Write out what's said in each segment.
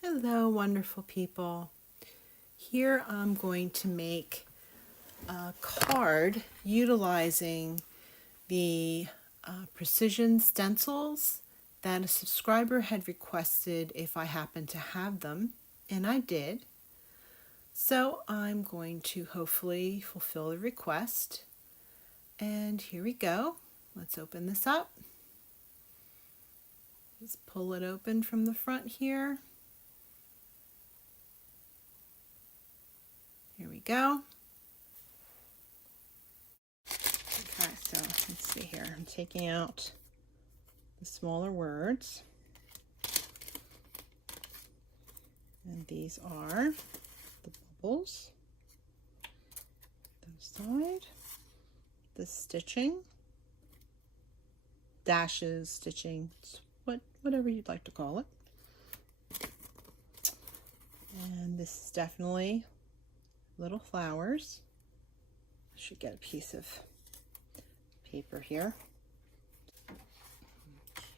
Hello, wonderful people. Here I'm going to make a card utilizing the precision stencils that a subscriber had requested if I happened to have them, and I did. So I'm going to hopefully fulfill the request. And here we go. Let's open this up. Just pull it open from the front here. Here we go. Okay, so let's see here. I'm taking out the smaller words. And these are the bubbles. The side. The stitching. Dashes, stitching, whatever you'd like to call it. And this is definitely little flowers. I should get a piece of paper here.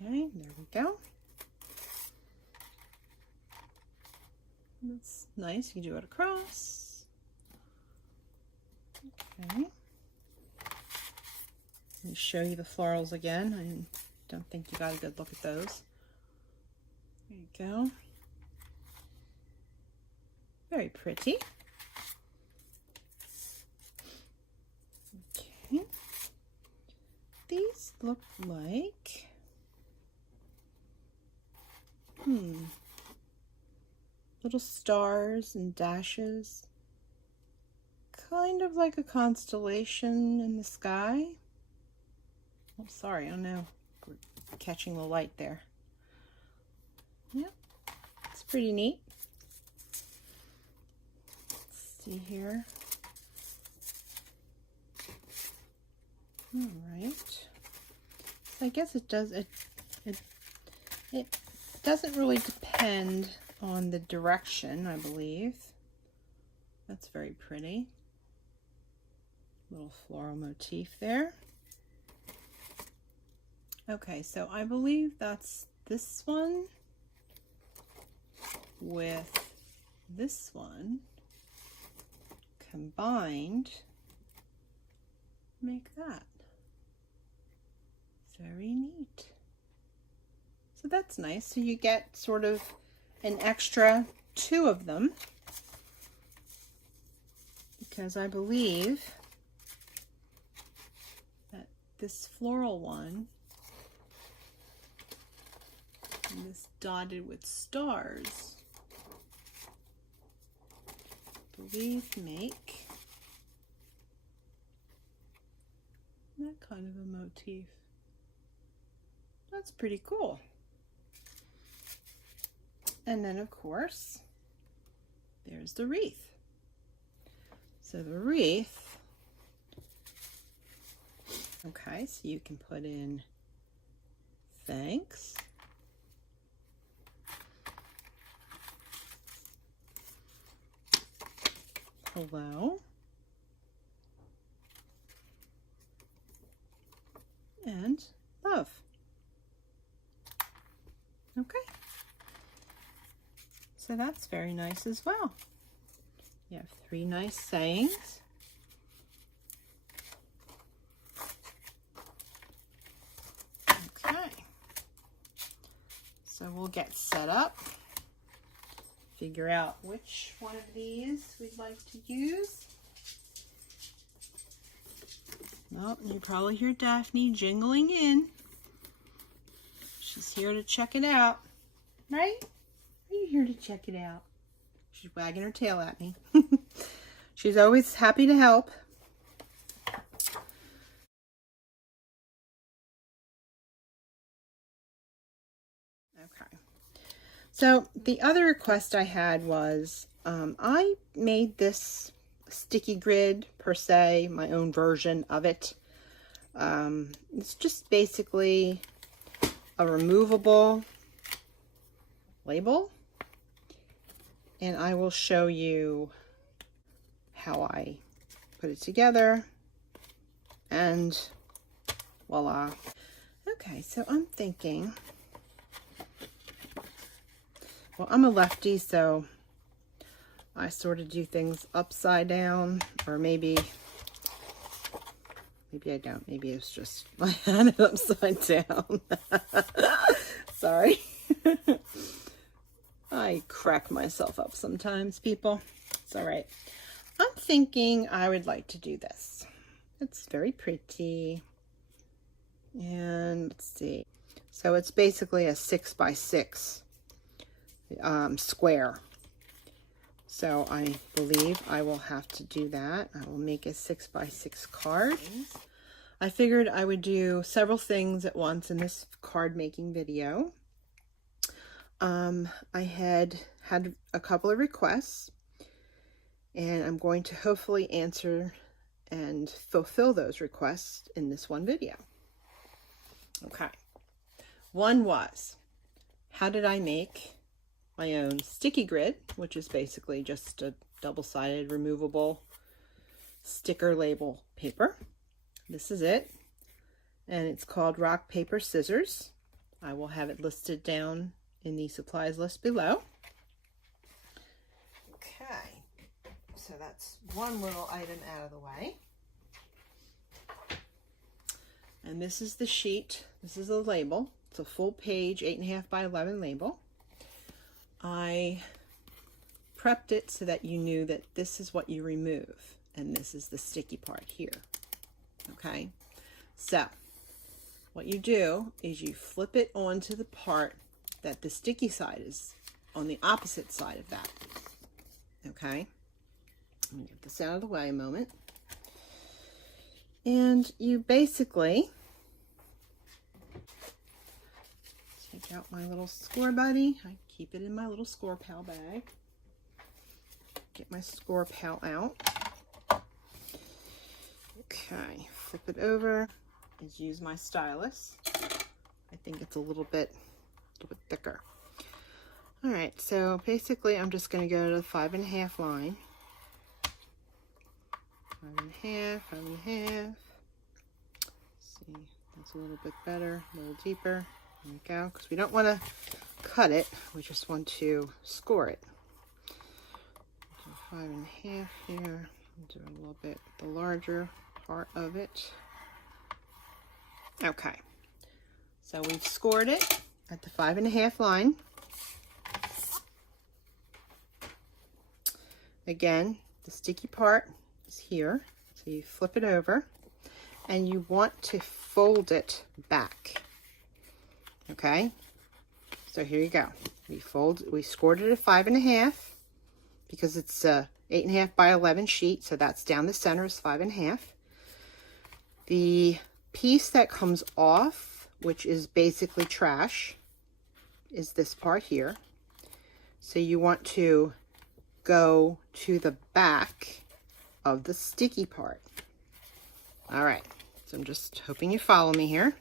Okay, there we go. That's nice. You do it across. Okay. Let me show you the florals again. I don't think you got a good look at those. There you go. Very pretty. Okay. These look like little stars and dashes. Kind of like a constellation in the sky. Oh, sorry, I don't know. We're catching the light there. Yeah, it's pretty neat. Let's see here. All right. So I guess it does. It doesn't really depend on the direction, I believe. That's very pretty. Little floral motif there. Okay, so I believe that's this one with this one combined. Make that. Very neat. So that's nice. So you get sort of an extra 2 of them, because I believe that this floral one and this dotted with stars, I believe, make that kind of a motif. That's pretty cool. And then, of course, there's the wreath. So the wreath, okay, so you can put in thanks, hello, and love. Okay. So that's very nice as well. You have 3 nice sayings. Okay. So we'll get set up, figure out which one of these we'd like to use. Well, you probably hear Daphne jingling in. She's here to check it out, right? Are you here to check it out? She's wagging her tail at me. She's always happy to help. Okay. So the other request I had was, I made this sticky grid per se, my own version of it. It's just basically a removable label, and I will show you how I put it together, and voila. Okay, so I'm thinking, Well, I'm a lefty, so I sort of do things upside down, or maybe I don't. Maybe it's just my hand is upside down. Sorry. I crack myself up sometimes, people. It's all right. I'm thinking I would like to do this. It's very pretty. And let's see. So it's basically a 6x6 square. So I believe I will have to do that. I will make a 6x6 card. I figured I would do several things at once in this card making video. I had a couple of requests, and I'm going to hopefully answer and fulfill those requests in this one video. Okay. One was, how did I make my own sticky grid, which is basically just a double-sided removable sticker label paper. This is it, and it's called rock, paper, scissors. I will have it listed down in the supplies list below. Okay, so that's one little item out of the way. And this is the sheet. This is a label. It's a full page, 8.5 by 11 label. I prepped it so that you knew that this is what you remove, and this is the sticky part here. Okay, so what you do is you flip it onto the part that the sticky side is on the opposite side of that. Okay, let me get this out of the way a moment. And you basically take out my little score buddy. I keep it in my little score pal bag. Get my score pal out. Okay, flip it over. Is use my stylus. I think it's a little bit thicker. All right, so basically I'm just going to go to the 5.5 line. 5.5, 5.5. See, that's a little bit better, a little deeper. There we go, because we don't want to cut it, we just want to score it. Do 5.5 here, do a little bit the larger part of it. Okay, so we've scored it at the 5.5 line. Again, the sticky part is here, so you flip it over and you want to fold it back. Okay, so here you go. We scored it at 5.5 because it's a 8.5 by 11 sheet, so that's down the center is 5.5. The piece that comes off, which is basically trash, is this part here. So you want to go to the back of the sticky part. All right, so I'm just hoping you follow me here.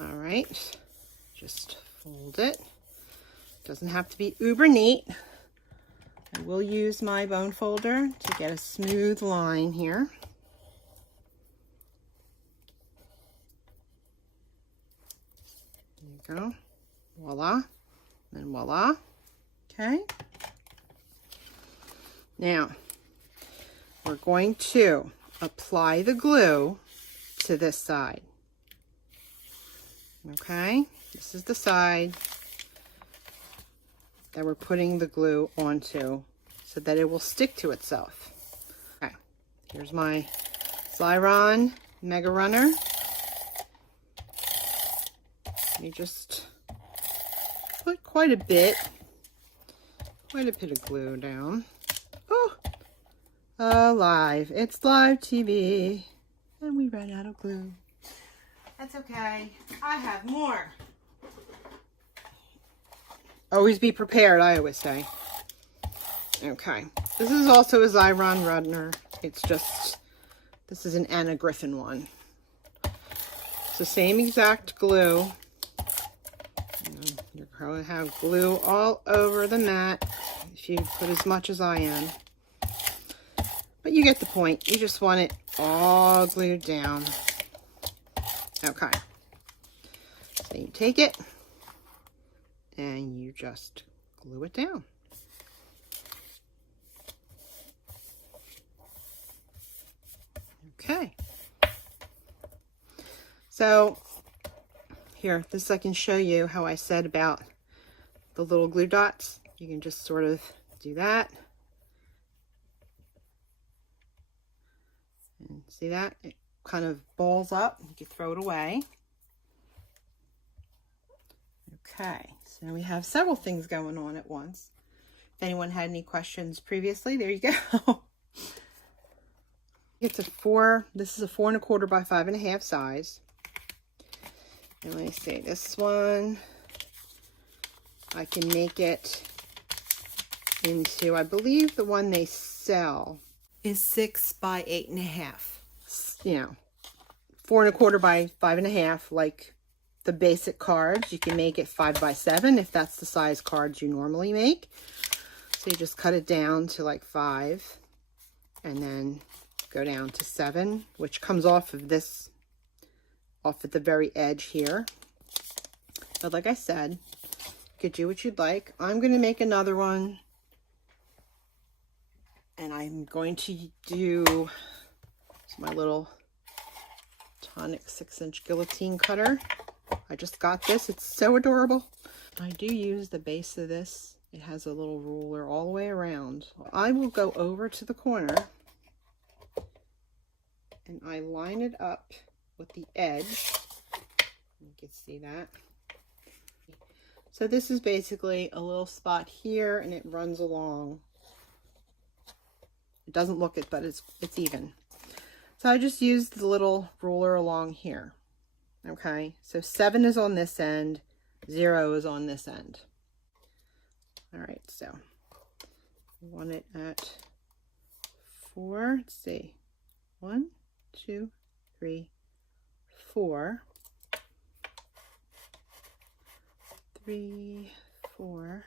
All right, just fold it. Doesn't have to be uber neat. I will use my bone folder to get a smooth line here. There you go. Voila. And voila. Okay. Now, we're going to apply the glue to this side. Okay, this is the side that we're putting the glue onto so that it will stick to itself. Okay, here's my Xyron Mega Runner. You just put quite a bit of glue down. Oh, live. It's live TV. And we ran out of glue. That's okay. I have more. Always be prepared, I always say. Okay. This is also a Xyron runner. It's just, this is an Anna Griffin one. It's the same exact glue. You're going to have glue all over the mat if you put as much as I am. But you get the point. You just want it all glued down. Okay. So you take it and you just glue it down. Okay. So here, this I can show you how I said about the little glue dots. You can just sort of do that. And see that? It kind of balls up. You can throw it away. Okay, so we have several things going on at once. If anyone had any questions previously, there you go. It's a 4, this is a 4 1/4 by 5 1/2 size. And let me see, this one, I can make it into, I believe the one they sell is 6 by 8 1/2. You know, 4 1/4 by 5 1/2, like the basic cards. You can make it 5 by 7 if that's the size cards you normally make. So you just cut it down to like 5 and then go down to 7, which comes off of this, off at the very edge here. But like I said, you could do what you'd like. I'm going to make another one, and I'm going to do my little Tonic 6-inch guillotine cutter. I just got this. It's so adorable. I do use the base of this. It has a little ruler all the way around. I will go over to the corner and I line it up with the edge. You can see that. So this is basically a little spot here, and it runs along. It doesn't look it, but it's even. So I just used the little ruler along here. Okay, so 7 is on this end, 0 is on this end. All right, so we want it at 4. Let's see, 1, 2, 3, 4. 3, 4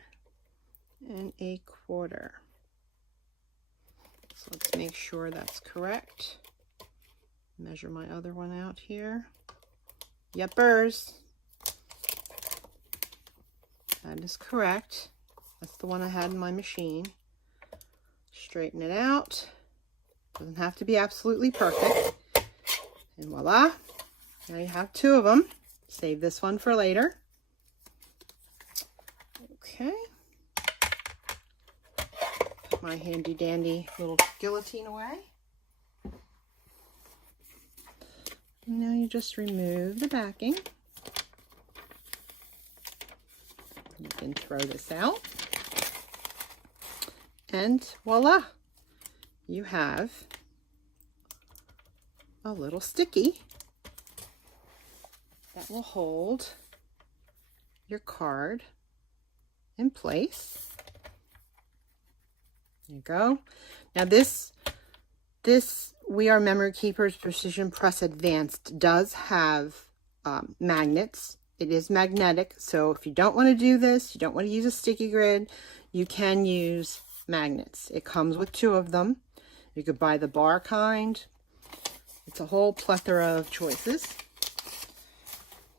1/4. So let's make sure that's correct. Measure my other one out here. Yepers. That is correct. That's the one I had in my machine. Straighten it out. Doesn't have to be absolutely perfect. And voila. Now you have 2 of them. Save this one for later. Okay. Put my handy dandy little guillotine away. Now you just remove the backing. You can throw this out. And voila! You have a little sticky that will hold your card in place. There you go. Now this We Are Memory Keepers Precision Press Advanced does have magnets. It is magnetic, so if you don't want to do this, you don't want to use a sticky grid, you can use magnets. It comes with 2 of them. You could buy the bar kind. It's a whole plethora of choices.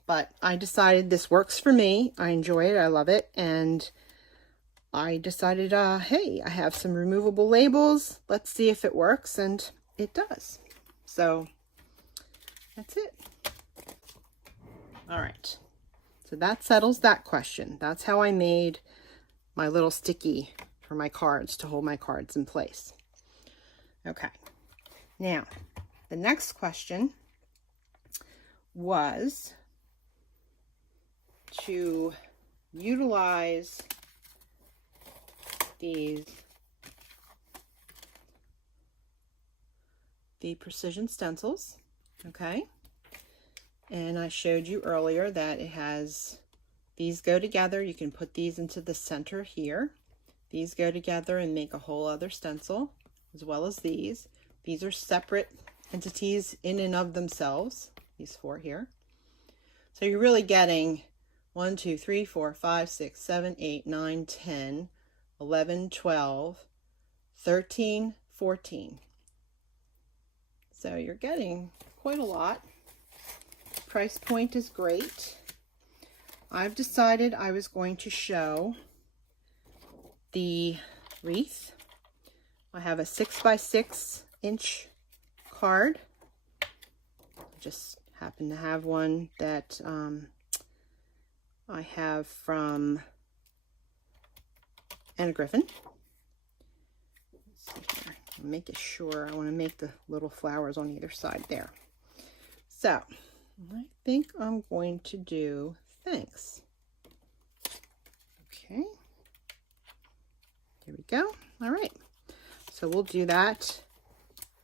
But I decided this works for me. I enjoy it. I love it. And I decided, hey, I have some removable labels. Let's see if it works. And it does. So that's it. All right. So that settles that question. That's how I made my little sticky for my cards to hold my cards in place. Okay. Now, the next question was to utilize the precision stencils. Okay. And I showed you earlier that it has, these go together. You can put these into the center here. These go together and make a whole other stencil, as well as these. These are separate entities in and of themselves, these 4 here. So you're really getting 1, 2, 3, 4, 5, 6, 7, 8, 9, 10, 11, 12, 13, 14. So you're getting quite a lot. Price point is great. I've decided I was going to show the wreath. I have a 6x6 inch card. I just happen to have one that I have from Anna Griffin. Let's see here. Make it sure. I want to make the little flowers on either side there. So I think I'm going to do thanks. Okay. Here we go. All right. So we'll do that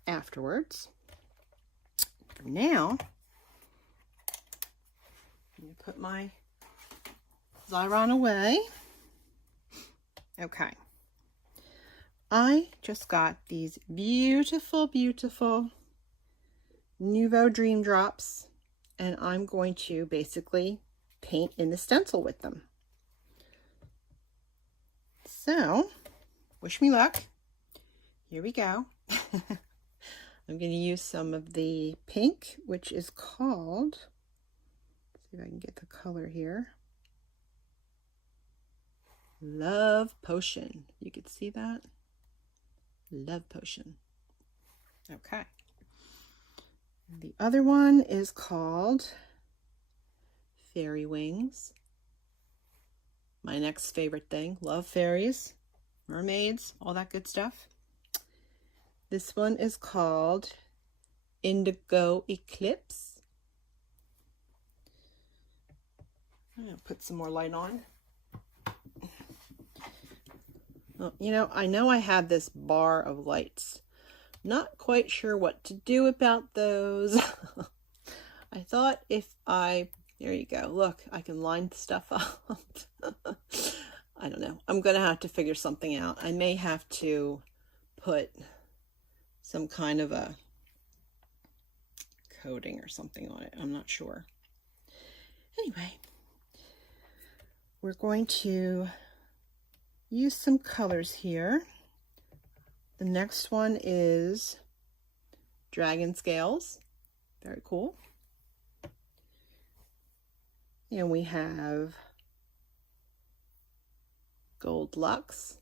afterwards. For now, I'm going to put my Xyron away. Okay. I just got these beautiful, beautiful Nuvo Dream Drops, and I'm going to basically paint in the stencil with them. So, wish me luck. Here we go. I'm going to use some of the pink, which is called, let's see if I can get the color here, Love Potion. You could see that? Love Potion. Okay. The other one is called Fairy Wings. My next favorite thing. Love fairies, mermaids, all that good stuff. This one is called Indigo Eclipse. I'm going to put some more light on. Well, you know I have this bar of lights. Not quite sure what to do about those. I thought if there you go. Look, I can line stuff up. I don't know. I'm going to have to figure something out. I may have to put some kind of a coating or something on it. I'm not sure. Anyway, we're going to use some colors here. The next one is Dragon Scales. Very cool. And we have Gold Lux.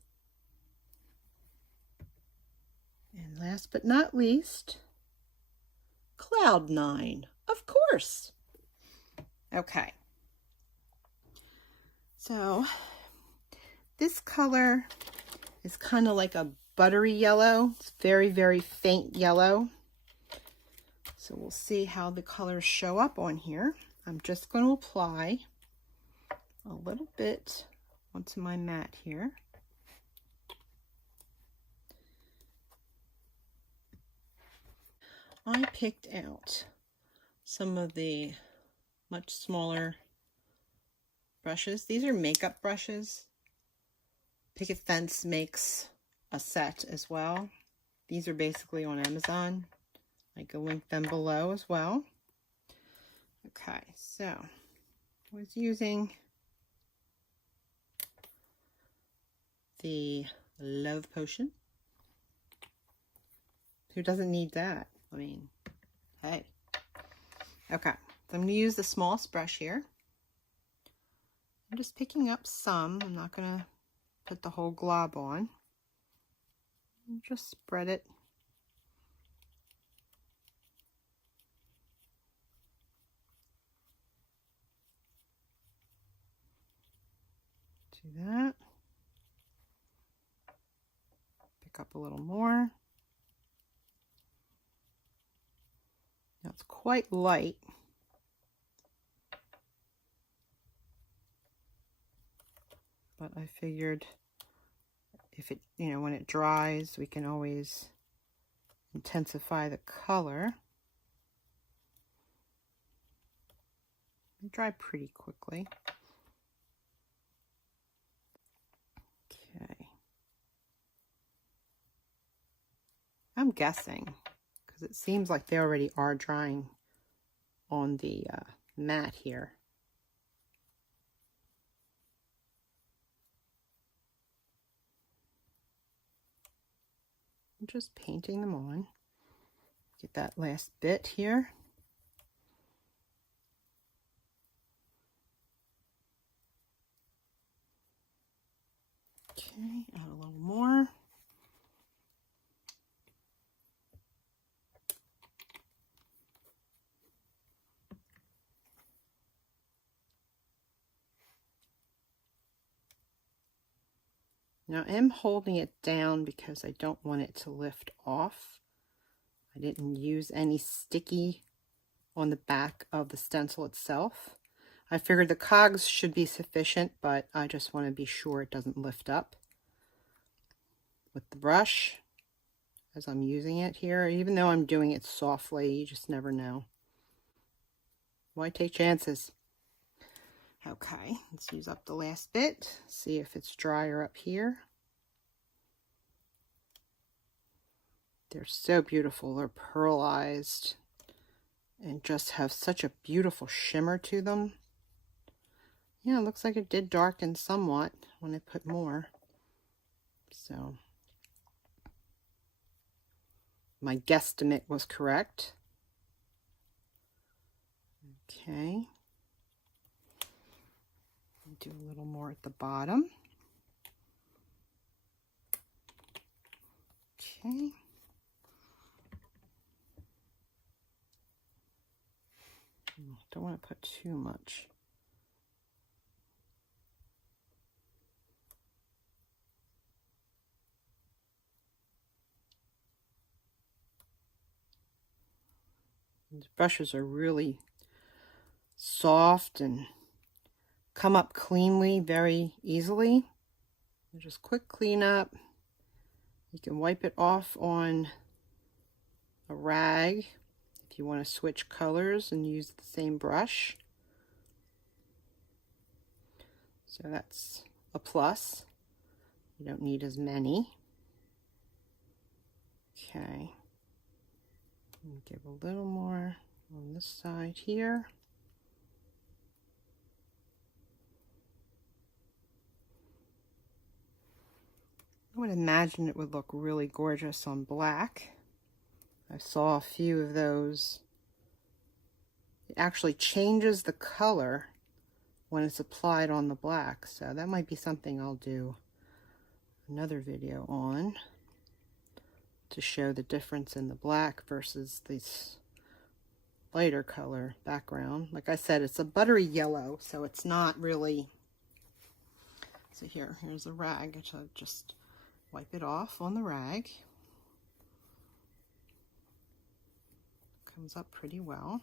And last but not least, Cloud 9. Of course. Okay. So this color is kind of like a buttery yellow. It's very, very faint yellow. So we'll see how the colors show up on here. I'm just going to apply a little bit onto my mat here. I picked out some of the much smaller brushes. These are makeup brushes. Picket Fence makes a set as well. These are basically on Amazon. I can link them below as well. Okay, so I was using the Love Potion. Who doesn't need that? I mean, hey. Okay, so I'm going to use the smallest brush here. I'm just picking up some. I'm not going to put the whole glob on. Just spread it. Do that. Pick up a little more. Now it's quite light. But I figured if it, when it dries, we can always intensify the color. It dry pretty quickly. Okay. I'm guessing, because it seems like they already are drying on the mat here. I'm just painting them on. Get that last bit here. Okay, add a little more. Now I'm holding it down because I don't want it to lift off. I didn't use any sticky on the back of the stencil itself. I figured the cogs should be sufficient, but I just want to be sure it doesn't lift up with the brush as I'm using it here. Even though I'm doing it softly, you just never know. Why take chances? Okay, let's use up the last bit. See if it's drier up here. They're so beautiful. They're pearlized and just have such a beautiful shimmer to them. Yeah, it looks like it did darken somewhat when I put more. So my guesstimate was correct. Okay. Do a little more at the bottom. Okay. Don't want to put too much. These brushes are really soft and come up cleanly very easily. Just quick cleanup. You can wipe it off on a rag if you want to switch colors and use the same brush. So that's a plus. You don't need as many. Okay. Give a little more on this side here. I would imagine it would look really gorgeous on black. I saw a few of those. It actually changes the color when it's applied on the black, so that might be something I'll do another video on to show the difference in the black versus this lighter color background. Like I said, it's a buttery yellow, so it's not really. So here's a rag. I should just wipe it off on the rag. Comes up pretty well.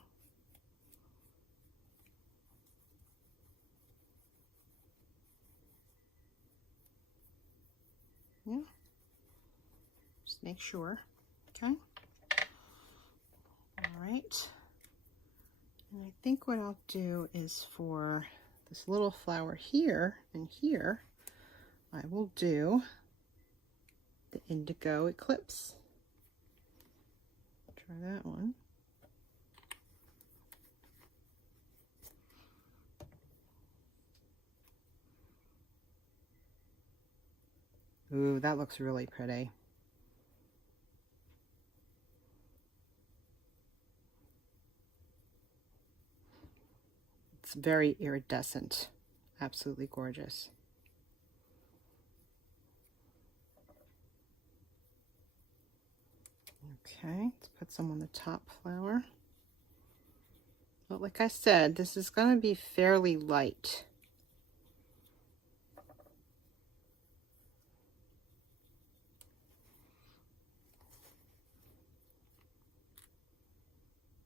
Yeah. Just make sure. Okay. All right. And I think what I'll do is for this little flower here and here, I will do the indigo eclipse. Try that one. Ooh, that looks really pretty. It's very iridescent. Absolutely gorgeous. Okay, let's put some on the top flower. But like I said, this is going to be fairly light.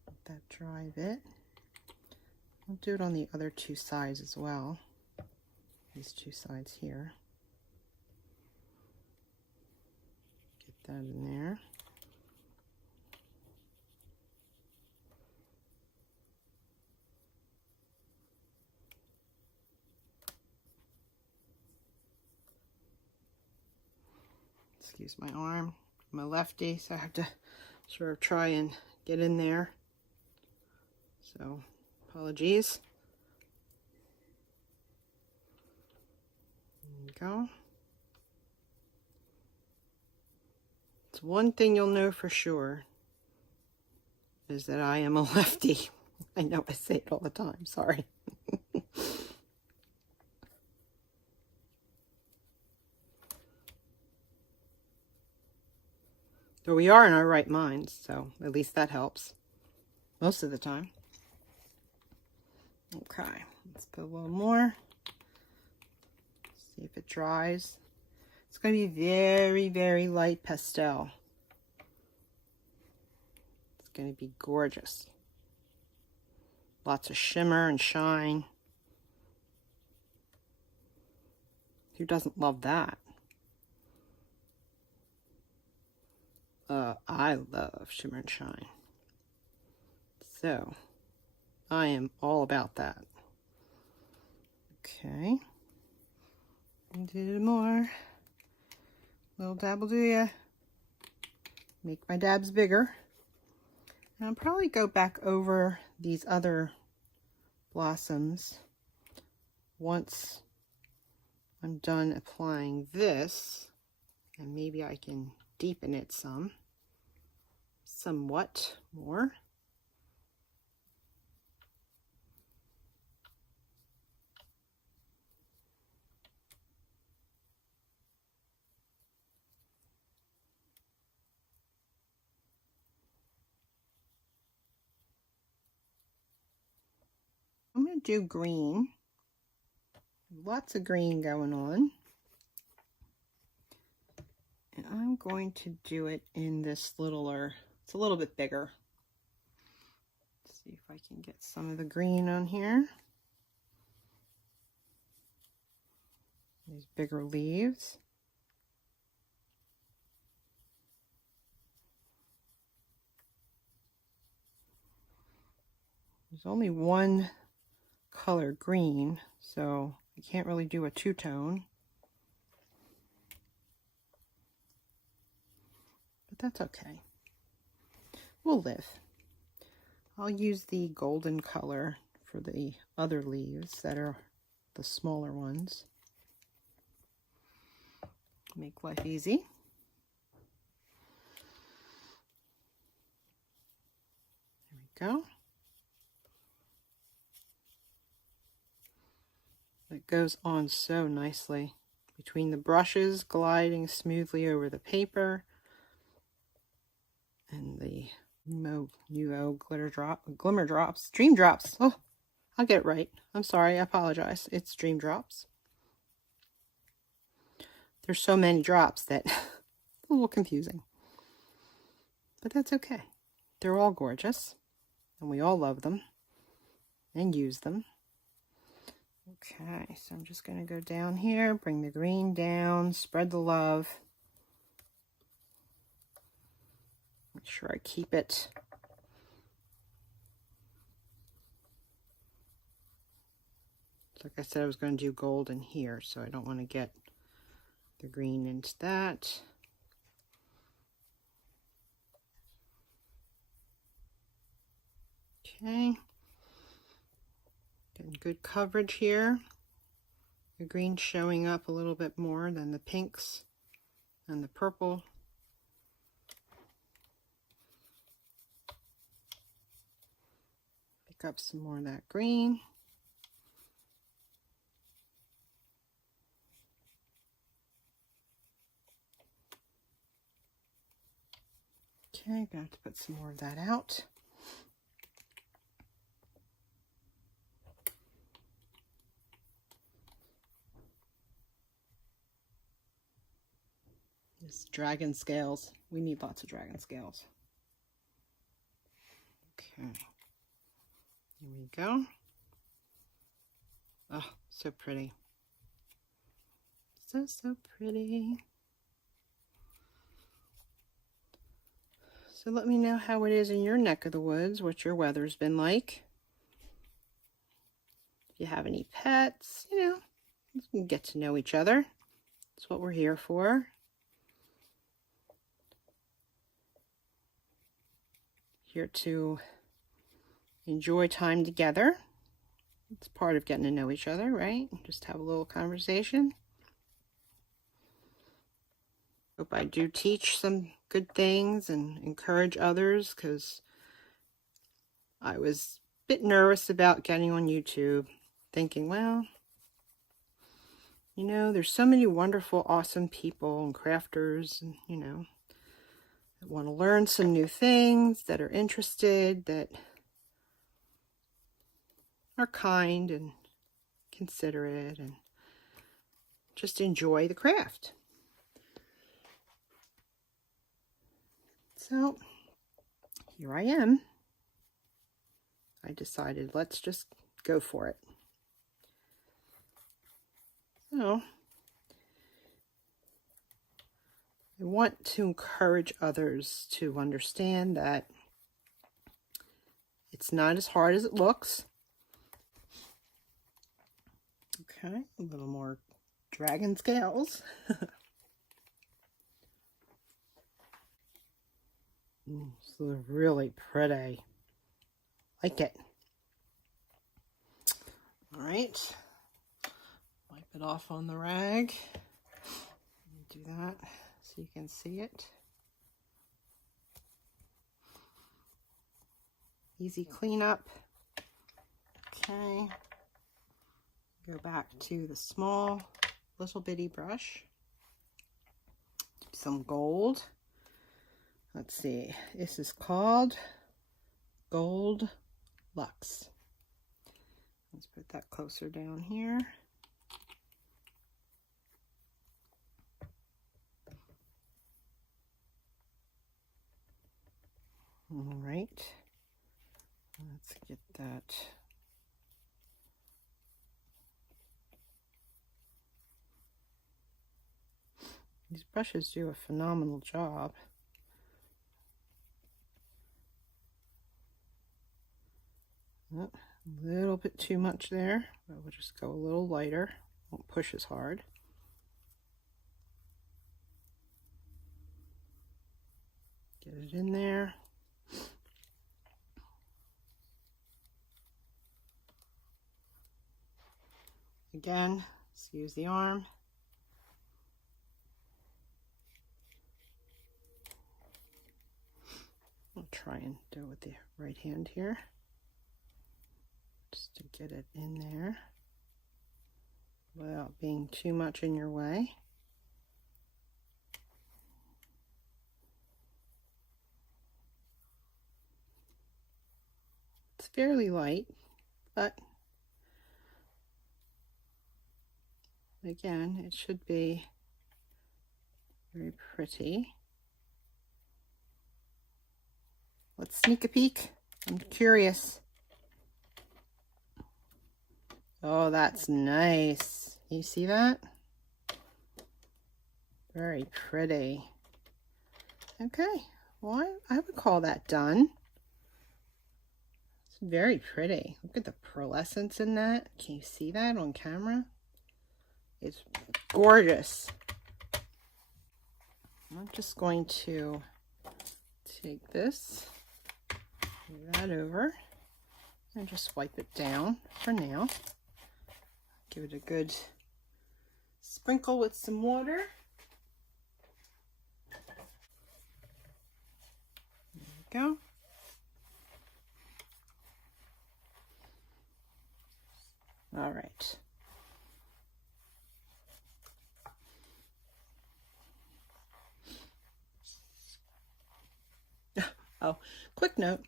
Let that dry a bit. I'll do it on the other two sides as well. These two sides here. Get that in there. Excuse my arm. I'm a lefty, so I have to sort of try and get in there. So, apologies. There you go. It's one thing you'll know for sure is that I am a lefty. I know I say it all the time, sorry. Though we are in our right minds, so at least that helps most of the time. Okay, let's put a little more. See if it dries. It's going to be very, very light pastel. It's going to be gorgeous. Lots of shimmer and shine. Who doesn't love that? I love shimmer and shine. So, I am all about that. Okay. Do more. Little dab will do ya. Make my dabs bigger. And I'll probably go back over these other blossoms once I'm done applying this, and maybe I can deepen it somewhat more. I'm going to do green. Lots of green going on. And I'm going to do it in this littler, it's a little bit bigger. Let's see if I can get some of the green on here. These bigger leaves. There's only one color green, so I can't really do a two-tone. But that's okay. We'll live. I'll use the golden color for the other leaves that are the smaller ones. Make life easy. There we go. It goes on so nicely between the brushes, gliding smoothly over the paper, and the Nuvo glimmer drops, dream drops. Oh, I'll get it right. I'm sorry, I apologize. It's dream drops. There's so many drops that it's a little confusing, but that's okay. They're all gorgeous, and we all love them and use them. Okay, so I'm just going to go down here, bring the green down, spread the love. Make sure I keep it like I said, I was going to do gold in here, so I don't want to get the green into that. Okay. Getting good coverage here. The green showing up a little bit more than the pinks and the purple. Pick up some more of that green. Okay, gonna have to put some more of that out. This dragon scales. We need lots of dragon scales. Okay. Here we go. Oh, so pretty. So pretty. So let me know how it is in your neck of the woods, what your weather's been like. If you have any pets, you know, we can get to know each other. That's what we're here for. Here to enjoy time together. It's part of getting to know each other, right? Just have a little conversation. Hope I do teach some good things and encourage others, because I was a bit nervous about getting on YouTube, thinking, well, you know, there's so many wonderful, awesome people and crafters, and, you know, that want to learn some new things, that are interested, that are kind and considerate and just enjoy the craft. So here I am. I decided let's just go for it. So I want to encourage others to understand that it's not as hard as it looks. Okay, a little more dragon scales. So really pretty. Like it. All right. Wipe it off on the rag. Do that so you can see it. Easy cleanup. Okay. Go back to the small little bitty brush. Do some gold. Let's see. This is called Gold Luxe. Let's put that closer down here. All right. Let's get that. These brushes do a phenomenal job. Oh, a little bit too much there, but we'll just go a little lighter. Won't push as hard. Get it in there. Again, just use the arm. I'll try and do it with the right hand here, just to get it in there without being too much in your way. It's fairly light, but again, it should be very pretty. Let's sneak a peek. I'm curious. Oh, that's nice. You see that? Very pretty. Okay, well, I would call that done. It's very pretty. Look at the pearlescence in that. Can you see that on camera? It's gorgeous. I'm just going to take this, move that over, and just wipe it down for now. Give it a good sprinkle with some water. There we go. All right. Oh, quick note.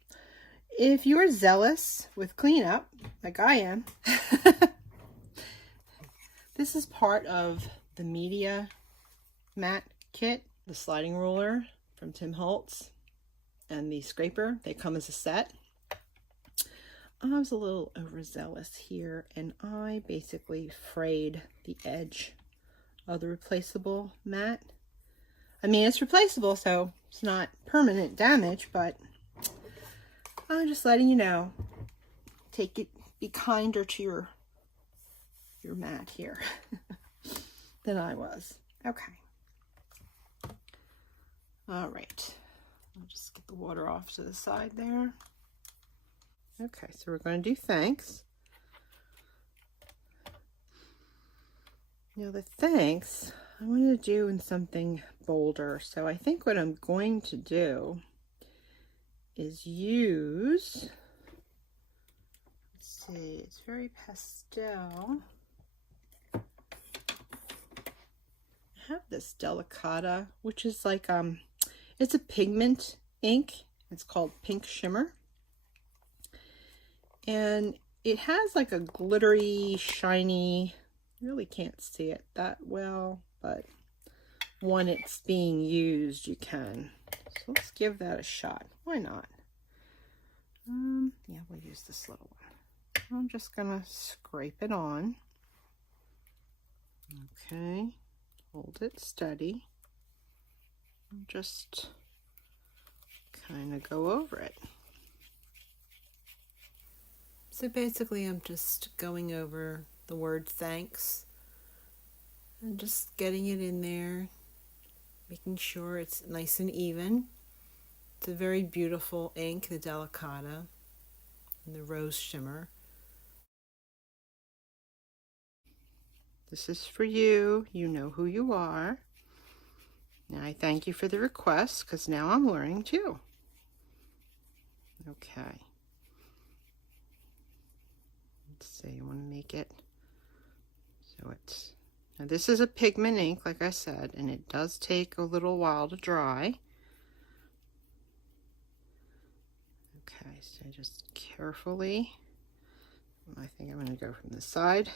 If you are zealous with cleanup, like I am, this is part of the media mat kit, the sliding ruler from Tim Holtz and the scraper. They come as a set. I was a little overzealous here, and I basically frayed the edge of the replaceable mat. I mean, it's replaceable, so it's not permanent damage, but I'm just letting you know. Take it, be kinder to your mat here than I was. Okay. All right. I'll just get the water off to the side there. Okay, so we're going to do thanks. Now the thanks, I want to do in something bolder. So I think what I'm going to do is use, let's see, it's very pastel. I have this delicata, which is like, It's a pigment ink. It's called Pink Shimmer. And it has like a glittery, shiny, really can't see it that well, but when it's being used, you can. So let's give that a shot. Why not? Yeah, we'll use this little one. I'm just gonna scrape it on. Okay, hold it steady. And just kind of go over it. So basically I'm just going over the word thanks and just getting it in there, making sure it's nice and even. It's a very beautiful ink, the Delicata and the Rose Shimmer. This is for you. You know who you are. And I thank you for the request, because now I'm learning too. Okay. Let's see, I want to make it so it's... Now this is a pigment ink, like I said, and it does take a little while to dry. Okay, so just carefully, I think I'm going to go from the side.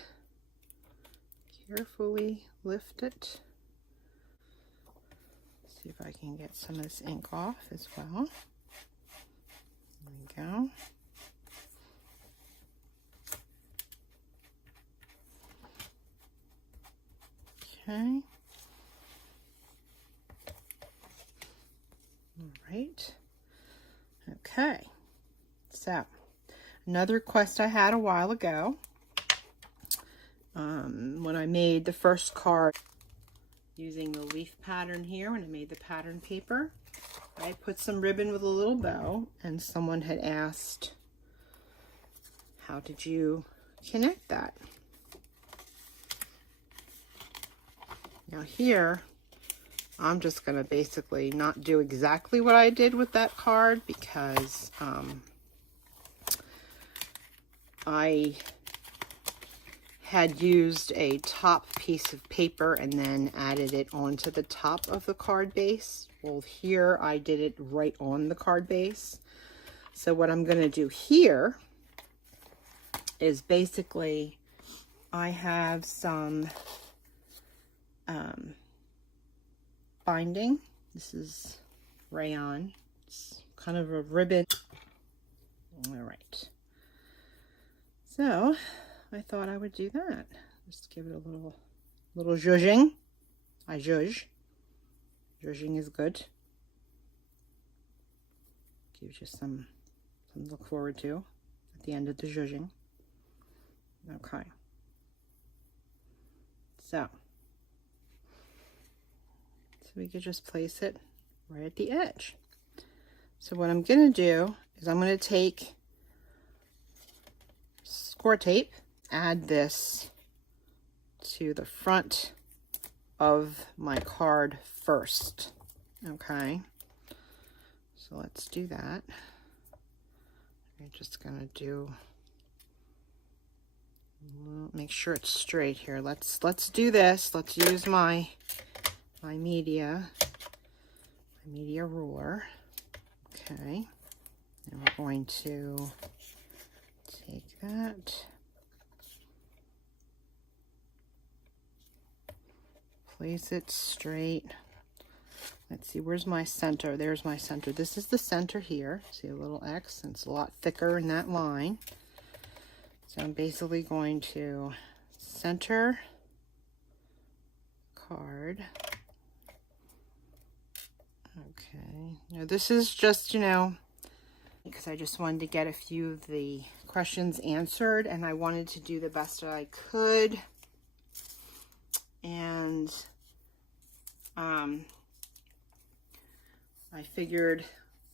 Carefully lift it. See if I can get some of this ink off as well. There we go. Okay. All right. Okay. So, another request I had a while ago, when I made the first card using the leaf pattern here, when I made the pattern paper, I put some ribbon with a little bow, and someone had asked, how did you connect that? Now here, I'm just going to basically not do exactly what I did with that card, because I had used a top piece of paper and then added it onto the top of the card base. Well, here I did it right on the card base. So what I'm going to do here is basically I have some binding. This is rayon. It's kind of a ribbon. All right. So I thought I would do that. Just give it a little zhuzhing. I zhuzh. Zhuzhing is good. Gives you something to look forward to at the end of the zhuzhing. Okay. So we could just place it right at the edge. So what I'm going to do is I'm going to take score tape, add this to the front of my card first. Okay, so let's do that. I'm just going to do, make sure it's straight here. Let's do this. Let's use my media ruler. Okay, and we're going to take that, place it straight. Let's see, where's my center? There's my center. This is the center here. See a little X, and it's a lot thicker in that line. So I'm basically going to center card. Okay, now this is just, because I just wanted to get a few of the questions answered, and I wanted to do the best that I could. And I figured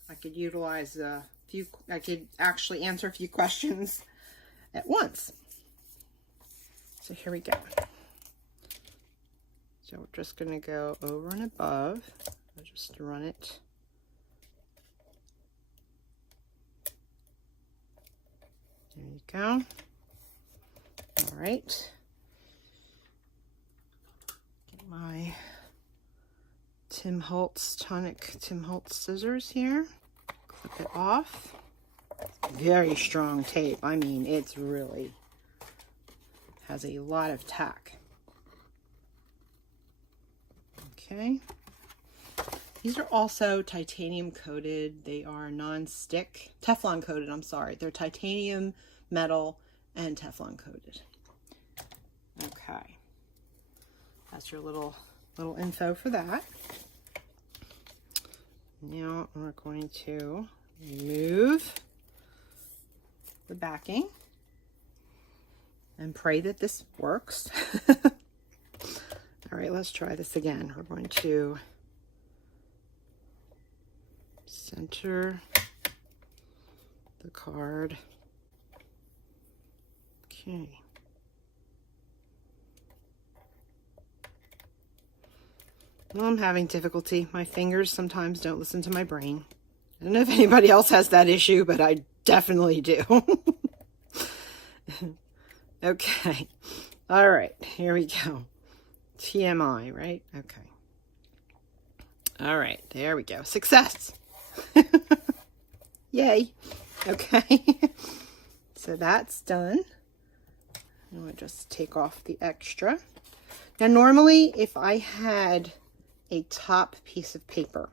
I could utilize I could actually answer a few questions at once. So here we go. So we're just going to go over and above. I'll just run it. There you go. All right. Get my Tonic Tim Holtz scissors here. Clip it off. Very strong tape. I mean, it's really has a lot of tack. Okay. These are also titanium coated. They are non-stick, Teflon coated, I'm sorry. They're titanium, metal, and Teflon coated. Okay. That's your little info for that. Now we're going to remove the backing and pray that this works. All right, let's try this again. We're going to center the card. Okay. Well, I'm having difficulty. My fingers sometimes don't listen to my brain. I don't know if anybody else has that issue, but I definitely do. Okay. All right, here we go. TMI, right? Okay. All right, there we go. Success. Yay. Okay. So that's done. I'm going to just take off the extra. Now, normally, if I had a top piece of paper,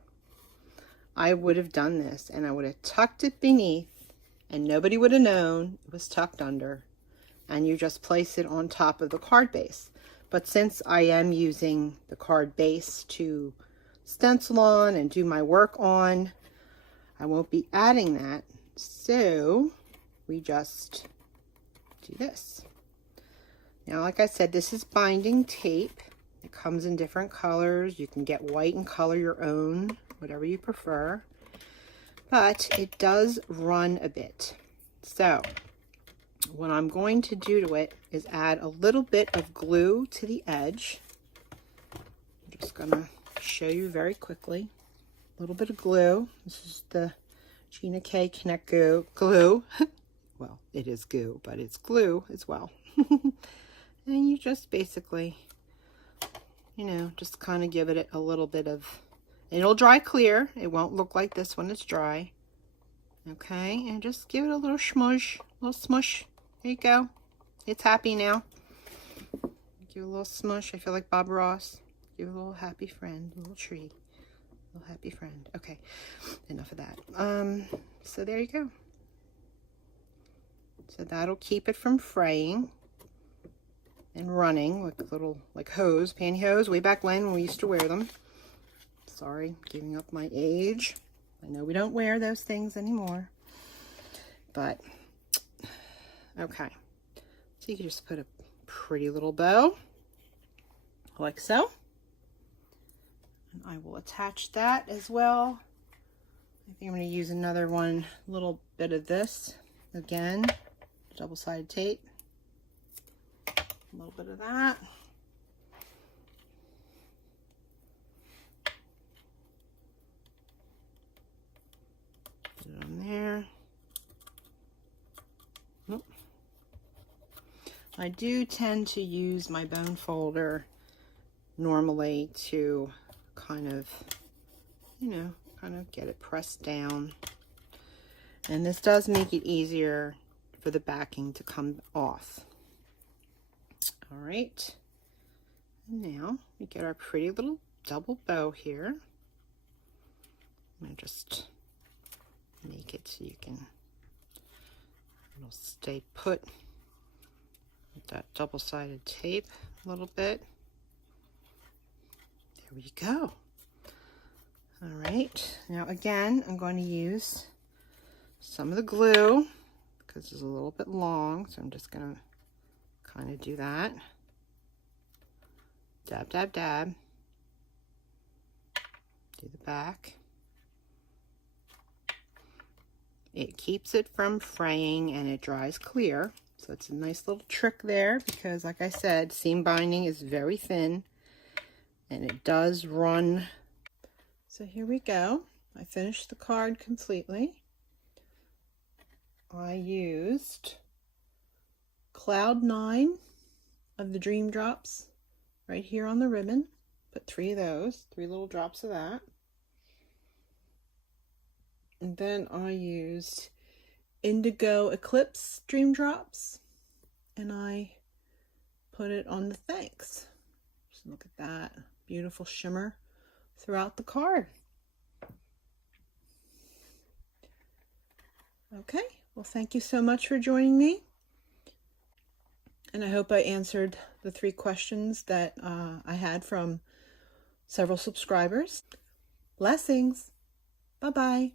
I would have done this and I would have tucked it beneath and nobody would have known it was tucked under, and you just place it on top of the card base. But since I am using the card base to stencil on and do my work on, I won't be adding that. So we just do this. Now, like I said, this is binding tape. It comes in different colors. You can get white and color your own, whatever you prefer. But it does run a bit. So what I'm going to do to it is add a little bit of glue to the edge. I'm just going to show you very quickly. A little bit of glue. This is the Gina K Connect glue. Well, it is goo, but it's glue as well. And you just basically, you know, just kind of give it a little bit of, it'll dry clear. It won't look like this when it's dry. Okay, and just give it a little smush, a little smush. There you go. It's happy now. Give it a little smush. I feel like Bob Ross. Give it a little happy friend, a little tree. A little happy friend. Okay, enough of that. So there you go. So that'll keep it from fraying and running like a little, like hose, pantyhose, way back when we used to wear them. Sorry, giving up my age. I know we don't wear those things anymore, but okay. So you can just put a pretty little bow like so. And I will attach that as well. I think I'm going to use another one, a little bit of this again, double-sided tape. A little bit of that. Put it on there. Oop. I do tend to use my bone folder normally to kind of, you know, kind of get it pressed down. And this does make it easier for the backing to come off. All right, and now we get our pretty little double bow here. I'm gonna just make it so you can, it'll stay put with that double-sided tape a little bit. There we go. All right, now again, I'm going to use some of the glue because it's a little bit long, so I'm just gonna kind of do that. Dab, dab, dab. Do the back. It keeps it from fraying and it dries clear. So it's a nice little trick there because, like I said, seam binding is very thin and it does run. So here we go. I finished the card completely. I used Cloud 9 of the Dream Drops right here on the ribbon. Put 3 of those, 3 little drops of that. And then I used Indigo Eclipse Dream Drops, and I put it on the thanks. Just look at that beautiful shimmer throughout the card. Okay, well, thank you so much for joining me. And I hope I answered the 3 questions that I had from several subscribers. Blessings. Bye-bye.